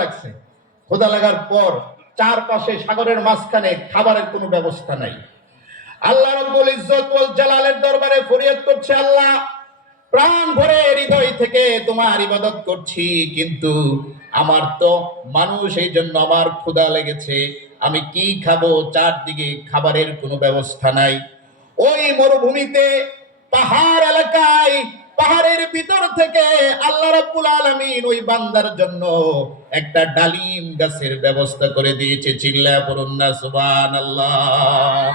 লাগছে। ক্ষুধা লাগার পর চারপাশে সাগরের মাঝখানে খাবারের কোনো ব্যবস্থা নাই। আল্লাহ রাব্বুল ইজ্জত ওয়াল জালালের দরবারে ফরিয়াদ করছে, আল্লাহ প্রাণ ভরে হৃদয় থেকে তোমার ইবাদত করছি, কিন্তু আমার তো মানুষ, এই জন্য আমার ক্ষুধা লেগেছে, আমি কি খাবো? চারদিকে খাবারের কোনো ব্যবস্থা নাই। ওই মরুভূমিতে পাহাড় এলাকায় পাহাড়ের ভিতর থেকে আল্লাহ রাব্বুল আলামিন ওই বান্দার জন্য একটা ডালিম গাছের ব্যবস্থা করে দিয়েছে। চিল্লায়া পড়ুন না সুবহানাল্লাহ।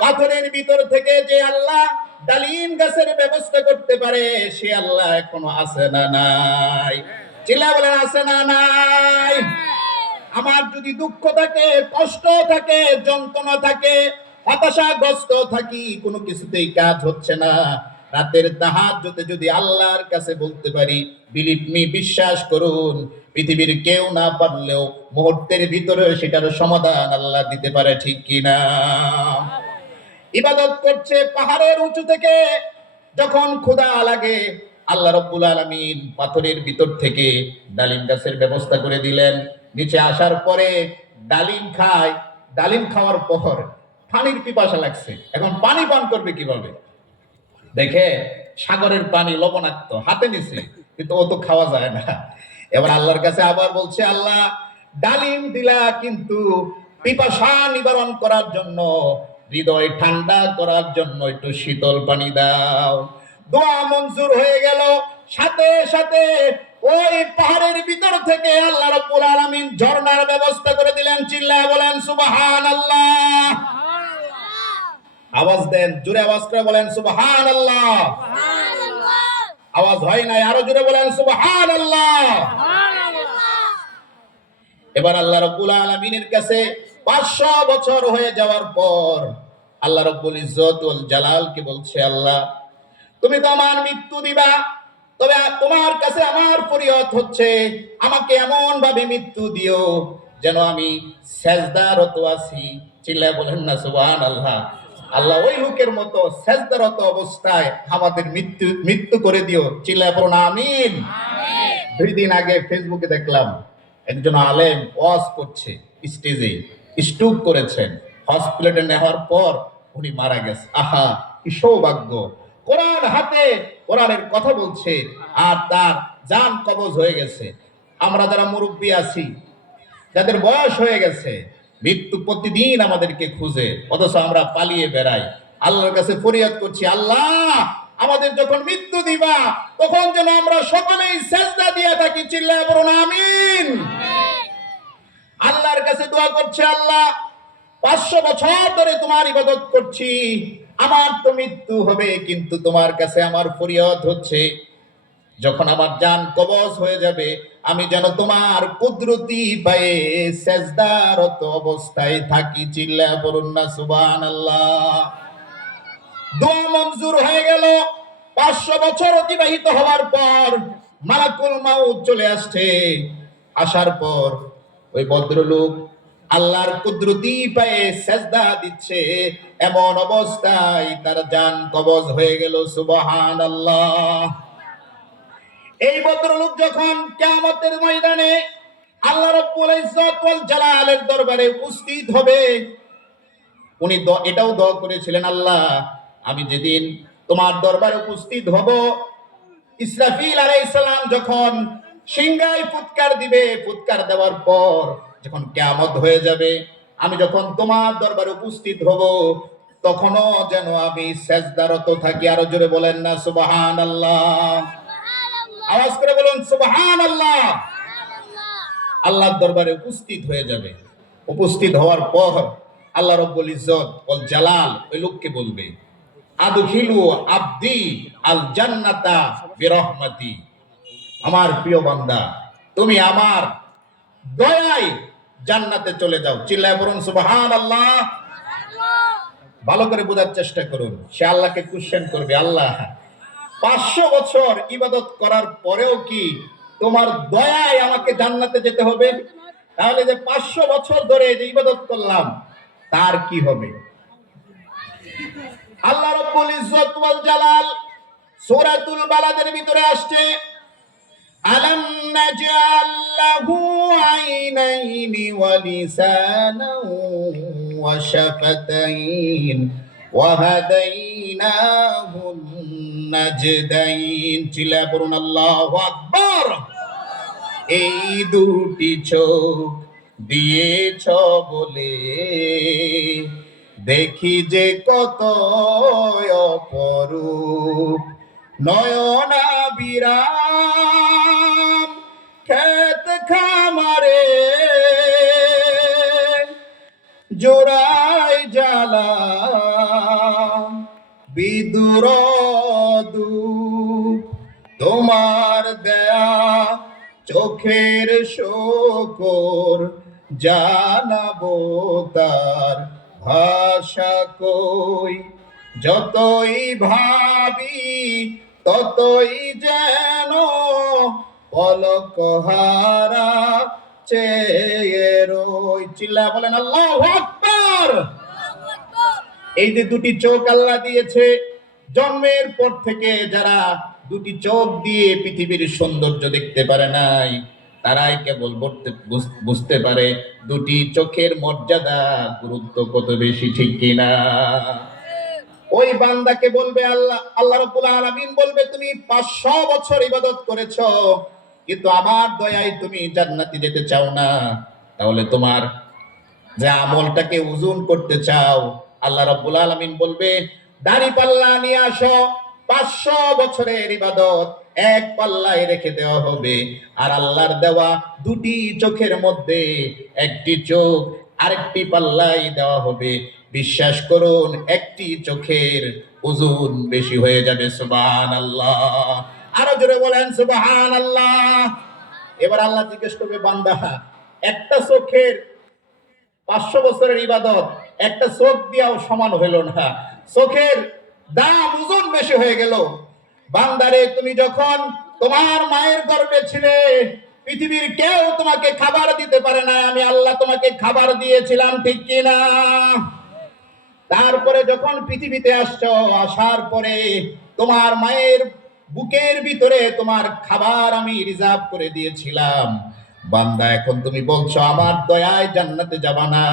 পাথরের ভিতর থেকে যে আল্লাহ ডালিম গাছের ব্যবস্থা করতে পারে, সে আল্লাহ এখনো আছে না নাই? চিল্লায়া বলেন, আছে না নাই? আমার যদি দুঃখ থাকে, কষ্ট থাকে, যন্ত্রণা থাকে, হতাশাগ্রস্ত থাকি, কোনো কিছুতেই কাজ হচ্ছে না, রাতের তাহাজ্জুদে যদি আল্লাহর কাছে বলতে পারি, বিলিভ মি, বিশ্বাস করুন, পৃথিবীর কেউ না পারলেও মুহূর্তের ভিতরে সেটার সমাধান আল্লাহ দিতে পারে। ঠিক কিনা? ইবাদত করছে পাহাড়ের উঁচু থেকে, যখন ক্ষুধা লাগে আল্লাহ রাব্বুল আলামিন পাথরের ভিতর থেকে ডালিম গাছের ব্যবস্থা করে দিলেন। নিচে আসার পরে ডালিম খায়। ডালিম খাওয়ার পর পানির পিপাসা লাগছে, এখন পানি পান করবে কিভাবে? দেখে সাগরের পানি লবণাক্ত, হাতে নিছে, কিন্তু ও তো খাওয়া যায় না। এবার আল্লাহর কাছে আবার বলছে, আল্লাহ ডালিম দিলা, কিন্তু পিপাসা নিবারণ করার জন্য, হৃদয় ঠান্ডা করার জন্য একটু শীতল পানি দাও। দোয়া মঞ্জুর হয়ে গেল। সাথে সাথে ওই পাহাড়ের ভিতর থেকে আল্লাহ রাব্বুল আলামিন ঝর্ণার ব্যবস্থা করে দিলেন। চিল্লায়া বলেন সুবহানাল্লাহ। আওয়াজ দেন, জোরে আওয়াজ করে বলেন সুবহানাল্লাহ। আওয়াজ হয় নাই, আরো জোরে বলেন সুবহানাল্লাহ। এবার আল্লাহ রাব্বুল আলামিনের কাছে 500 বছর হয়ে যাওয়ার পর আল্লাহ রাব্বুল ইজ্জত ওয়াল জালালকে বলছে, আল্লাহ তুমি তো আমার মৃত্যু দিবা, তবে তোমার কাছে আমার ফরিয়াদ হচ্ছে, আমাকে এমন ভাবে মৃত্যু দিও যেন আমি সেজদারত আছি। চিল্লায় বলেন না সুবহানাল্লাহ। আল্লাহ ওই লোকের মতো সেজদারত অবস্থায় আমাদের মৃত্যু করে দিও। চিল্লায় পড়ুন আমিন। 2 দিন আগে ফেসবুকে দেখলাম একজন আলেম ওয়াজ করছে, স্টেজে স্ট্রোক করেছেন, হসপিটালে নেওয়ার পর উনি মারা গেছে। আহা, কি সৌভাগ্য! কোরআন হাতে কোরআনের কথা বলছে, আর তার জান কবজ হয়ে গেছে। আমরা যারা মুরব্বী আছি, যাদের বয়স হয়ে গেছে, মৃত্যু প্রতিদিন আমাদেরকে খুঁজে, অথচ আমরা পালিয়ে বেড়াই। আল্লাহর কাছে ফরিয়াদ করছি, আল্লাহ আমাদের যখন মৃত্যু দিবা, তখন যেন আমরা সকলেই সেজদা দিয়ে থাকি। চিল্লায়া বলুন আমিন। আল্লাহর কাছে দোয়া করছে, আল্লাহ 500 বছর ধরে তোমার ইবাদত করছি, আমার তো মৃত্যু হবে, কিন্তু তোমার কাছে আমার ফরিয়াদ হচ্ছে, যখন আমার জান কবজ হয়ে যাবে, আমি যেন তোমার কুদরতি পায়ে সেজদারত অবস্থায় থাকি। চিল্লায়া বলুন না সুবহানাল্লাহ। দোয়া মঞ্জুর হয়ে গেল। 500 বছর অতিবাহিত হওয়ার পর মালাকুল মাউত চলে আসছে। আসার পর ওই ভদ্রলোক আল্লাহর কুদরতি পায়ে সেজদা দিচ্ছে, এমন অবস্থায় তার জান কবজ হয়ে গেল। সুবহানাল্লাহ। এই ভদ্রলোক যখন কিয়ামতের ময়দানে আল্লাহ রাব্বুল ইজ্জত ওয়াল জালালের দরবারে উপস্থিত হবে, উনি এটাও দোয়া করেছিলেন, আল্লাহ আমি যেদিন তোমার দরবারে উপস্থিত হব, ইসরাফিল আলাইহিস সালাম যখন সিংহায় ফুৎকার দিবে, ফুৎকার দেওয়ার পর যখন কিয়ামত হয়ে যাবে, আমি যখন তোমার দরবারে উপস্থিত হব, তখনও যেন আমি সেজদারত থাকি। আরো জোরে বলেন না সুবহানাল্লাহ। আওয়াজ করে বলুন সুবহানাল্লাহ। আল্লাহর দরবারে উপস্থিত হয়ে যাবে। উপস্থিত হওয়ার পর আল্লাহ রাব্বুল ইজ্জত ওয়াল জালাল ওই লোককে বলবে, আদখিলু আবদি আল জান্নাতা বিরহমাতি। আমার প্রিয় বান্দা, তুমি আমার দয়ায় জান্নাতে চলে যাও। চিল্লায় বলুন সুবহানাল্লাহ। ভালো করে বোঝার চেষ্টা করুন। সে আল্লাহকে কোশ্চেন করবে, আল্লাহ 500 বছর ইবাদত করার পরেও কি তোমার দয়ায় আমাকে জান্নাতে যেতে হবে? তাহলে যে 500 বছর ধরে যে ইবাদত করলাম, তার কি হবে? আল্লাহ রাব্বুল ইজ্জত ওয়াল জালাল সূরাতুল বালাদের ভিতরে আসছে, আলাম নাজআল লাহু আইনাইনি ওয়া লিসানান ওয়া শাফাতাইন ওয়া হাদাইনাহুন নাজদাইন। চিল্লায়া পড়ুন আল্লাহু আকবার। এই দুটি চোখ দিয়েছ বলে দেখি যে কত অপরূপ, নয়না বিরাম ক্ষেত খামারে জোড়াই জ্বালা বিদুর দূপ, তোমার দেয়া চোখের শোকর জানাবো তার ভাষা কই। যতই ভাবি ততই যেন পলক হারা চেয়ে রই। চিল্লা বলেন আল্লাহু আকবার। এই যে দুটি চোখ আল্লাহ দিয়েছে, জন্মের পর থেকে যারা দুটি চোখ দিয়ে পৃথিবীর সৌন্দর্য দেখতে পারে নাই, তারাই কেবল বুঝতে পারে দুটি চোখের মর্যাদা গুরুত্ব কত বেশি, ঠিক কিনা? ওই বান্দাকে বলবে আল্লাহ রাব্বুল আলামিন বলবে, তুমি 500 বছর ইবাদত করেছো কিন্তু আমার দয়ায় তুমি জান্নাতে যেতে চাও না, তাহলে তোমার যে আমলটাকে ওজন করতে চাও, আল্লাহ রাব্বুল আলামিন বলবে দাড়ি পাল্লা নিয়ে আসো, 500 বছরের ইবাদত এক পাল্লায় রেখে দেওয়া হবে। আর আল্লাহর দেওয়া দুটি চোখের মধ্যে একটি চোখ আরেকটি পাল্লায় দেওয়া হবে। বিশ্বাস করুন, একটি চোখের ওজন বেশি হয়ে যাবে। সুবহানাল্লাহ। আরো জোরে বলেন সুবহানাল্লাহ। এবার আল্লাহ জিজ্ঞেস করবে, বান্দা একটা চোখের 500 বছরের ইবাদত একটা চোখ দিয়াও সমান হইল না, চোখের দাম ওজন বেশি হয়ে গেল। বান্দারে, তুমি যখন তোমার মায়ের গর্ভে ছিলে, পৃথিবীর কেউ তোমাকে খাবার দিতে পারে না, আমি আল্লাহ তোমাকে খাবার দিয়েছিলাম, ঠিক কিনা? তারপরে যখন পৃথিবীতে আসছো, আসার পরে তোমার মায়ের বুকের ভিতরে তোমার খাবার আমি রিজার্ভ করে দিয়েছিলাম। বান্দা, এখন তুমি বলছো আমার দয়ায় জান্নাতে যাবা না,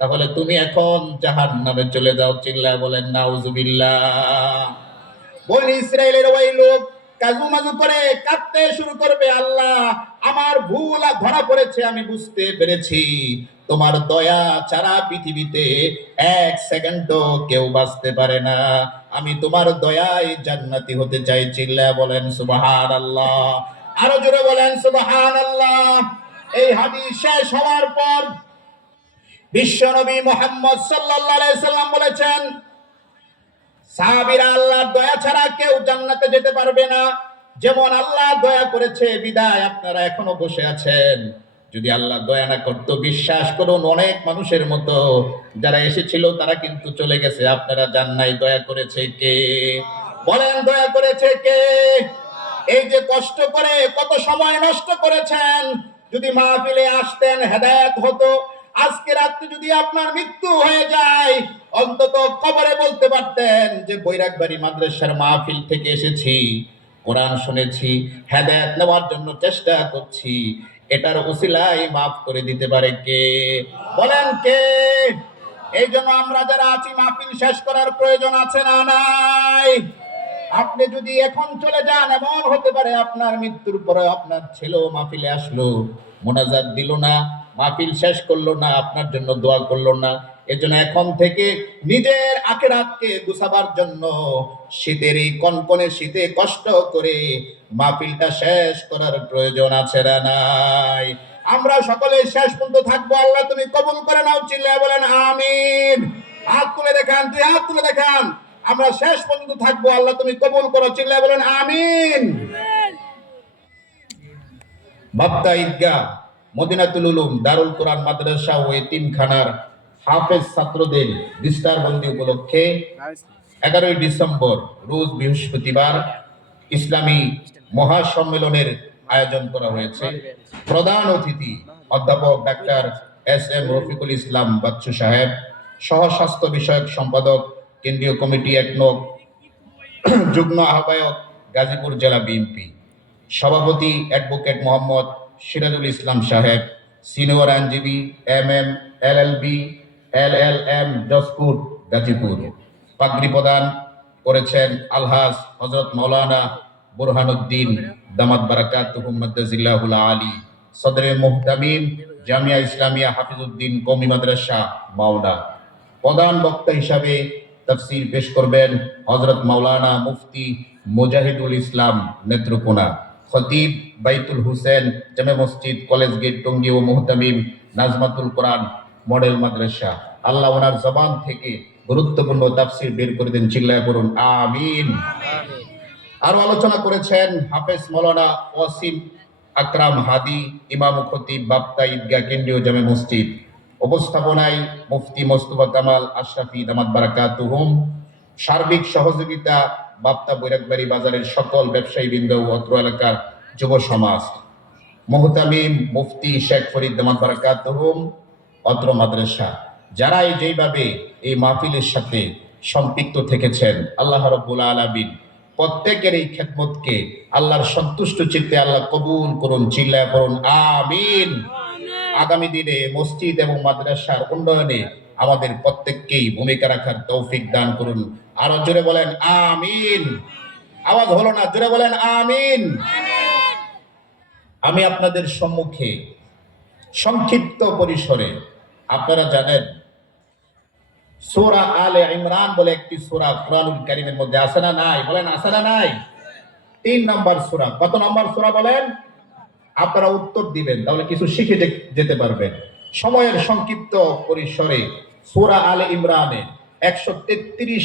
তাহলে তুমি এখন জাহান্নামে চলে যাও। চিল্লায় বলেন নাউজুবিল্লাহ। বনি ইসরাইলের ওই লোক কাজু মাজু করে কাঁদতে শুরু করবে, আল্লাহ আমার ভুল ধরা পড়েছে, আমি বুঝতে পেরেছি তোমার দয়া ছাড়া পৃথিবীতে এক সেকেন্ডও কেউ বাঁচতে পারে না, আমি তোমার দয়ায় জান্নাতি হতে চাই। চিল্লায় বলেন সুবহানাল্লাহ। আরো জোরে বলেন সুবহানাল্লাহ। এই হাদিস শেষ হওয়ার পর বিশ্বনবী মুহাম্মদ সাল্লাল্লাহু আলাইহি সাল্লাম বলেছেন, সাহাবীরা আল্লাহর দয়া ছাড়া কেউ জান্নাতে যেতে পারবে না। যেমন আল্লাহ দয়া করেছে বিদায় আপনারা এখনো বসে আছেন, যদি আল্লাহ দয়া না করতো, বিশ্বাস করুন অনেক মানুষের মতো যারা এসেছিল তারা কিন্তু চলে গেছে, আপনারা যান নাই। দয়া করেছে কে? বলেন দয়া করেছে কে? এই যে কষ্ট করে কত সময় নষ্ট করেছেন, যদি মাহফিলে আসতেন হেদায়েত হতো। আজকে রাত্রে যদি আপনার মৃত্যু হয়ে যায়, অন্তত কবরে বলতে পারতেন যে বৈরাগবাড়ি মাদ্রাসার মাহফিল থেকে এসেছি, কোরআন শুনেছি, হেদায়েত নেওয়ার জন্য চেষ্টা করছি, এটার উসিলায় মাফ করে দিতে পারে কে? বলেন কে? এই জন্য আমরা যারা আছি মাহফিল শেষ করার প্রয়োজন আছে না নাই? আপনি যদি এখন চলে যান, এমন হতে পারে আপনার মৃত্যুর পরে আপনার ছেলেও মাহফিলে আসলো, মোনাজাত দিল না, মাহফিল শেষ করলো না, আপনার জন্য দোয়া করলো না। এজন্য এখন থেকে নিজের আখিরাতকে গুছাবার জন্য শীতের এই কনকনে শীতে কষ্ট করে মাহফিলটা শেষ করার প্রয়োজন আছে না নাই? আমরা সকলে শেষ পর্যন্ত থাকবো। আল্লাহ তুমি কবুল করে নাও। চিল্লায় বলেন আমিন। হাত তুলে দেখান, দুই হাত তুলে দেখান। আমরা শেষ পর্যন্ত থাকবো, আল্লাহ তুমি কবুল করো। চিল্লায় বলেন আমিন। বাপ্তা ঈদগাহ, মদিনাতুল উলুম, দারুল কোরআন মাদ্রাসা ও এতিমখানার হাফেজ ছাত্রদের দৃষ্টারবন্দি উপলক্ষে 11 ডিসেম্বর রোজ বৃহস্পতিবার ইসলামী মহাসম্মেলনের আয়োজন করা হয়েছে। প্রধান অতিথি অধ্যাপক ডাক্তার এস.এম. রফিকুল ইসলাম বাচ্চু সাহেব, সহ স্বাস্থ্য বিষয়ক সম্পাদক, কেন্দ্রীয় কমিটি 1 নং, যুগ্ম আহ্বায়ক, গাজীপুর জেলা বিএনপি। সভাপতি অ্যাডভোকেট মোহাম্মদ সিরাজুল ইসলাম সাহেব, সিনিয়র আইনজীবী MM LLB LLM জজপুর গাজীপুর। পাগড়ি প্রদান করেছেন আলহাজ হযরত মাওলানা বুরহানুদ্দিন দামাত বারাকাতুহু মাদ্দাজিল্লাহুল আলী, সদরে মুহতামিম জামিয়া ইসলামিয়া হাফিজউদ্দিন কওমি মাদ্রাসা মাওনা। প্রধান বক্তা হিসাবে তাফসীর পেশ করবেন হযরত মাওলানা মুফতি মুজাহিদুল ইসলাম নেত্রকোনা। খতিব বাইতুল হুসেন জামে মসজিদ কলেজ গেট টঙ্গী ও মুহতামিম নাজমাতুল কোরআন মডেল মাদ্রাসা। আল্লাহ ওনার জবান থেকে গুরুত্বপূর্ণ তাফসীর বের করে দেন, চিল্লায় পড়ুন আমিন। আরো আলোচনা করেছেন হাফেজ মাওলানা ওয়াসিম আকরাম হাদি, ইমাম ও খতিব বাপ্তা ঈদগাহ কেন্দ্রীয় জামে মসজিদ। উপস্থাপনায় মুফতি মোস্তফা কামাল আশরাফি দামাত বারাকাতুহুম। সার্বিক সহযোগিতা বাপ্তা বৈরাগবাড়ি বাজারের সকল ব্যবসায়ী বৃন্দ ও অত্র এলাকার যুব সমাজ। মুহতামিম মুফতি শেখ ফরিদ দামাত বারাকাতুহুম অত্র মাদ্রাসা। যারা যেইভাবে এই মাহফিলের সাথে সম্পৃক্ত থেকেছেন, আল্লাহ রাব্বুল আলামিন প্রত্যেকের এই খেদমতকে আল্লাহর সন্তুষ্ট চিত্তে আল্লাহ কবুল করুন, চিল্লায় পড়ুন আমিন। আগামী দিনে মসজিদ এবং মাদ্রাসার উন্নয়নে আমাদের প্রত্যেককেই ভূমিকা রাখার তৌফিক দান করুন। আরো জোরে বলেন আমিন। আওয়াজ হলো না, জোরে বলেন আমিন। আমি আপনাদের সম্মুখে সংক্ষিপ্ত পরিসরে, আপনারা জানেন সূরা আলে ইমরান বলে একটি সূরা কুরআনুল কারীমের মধ্যে আছে না নাই? বলেন আছে না নাই? 3 নম্বর সূরা। কত নম্বর সূরা বলেন? আপনারা উত্তর দিবেন, তাহলে কিছু শিখে যেতে পারবেন। সময়ের সংক্ষিপ্ত পরিসরে সূরা আলে ইমরানে 133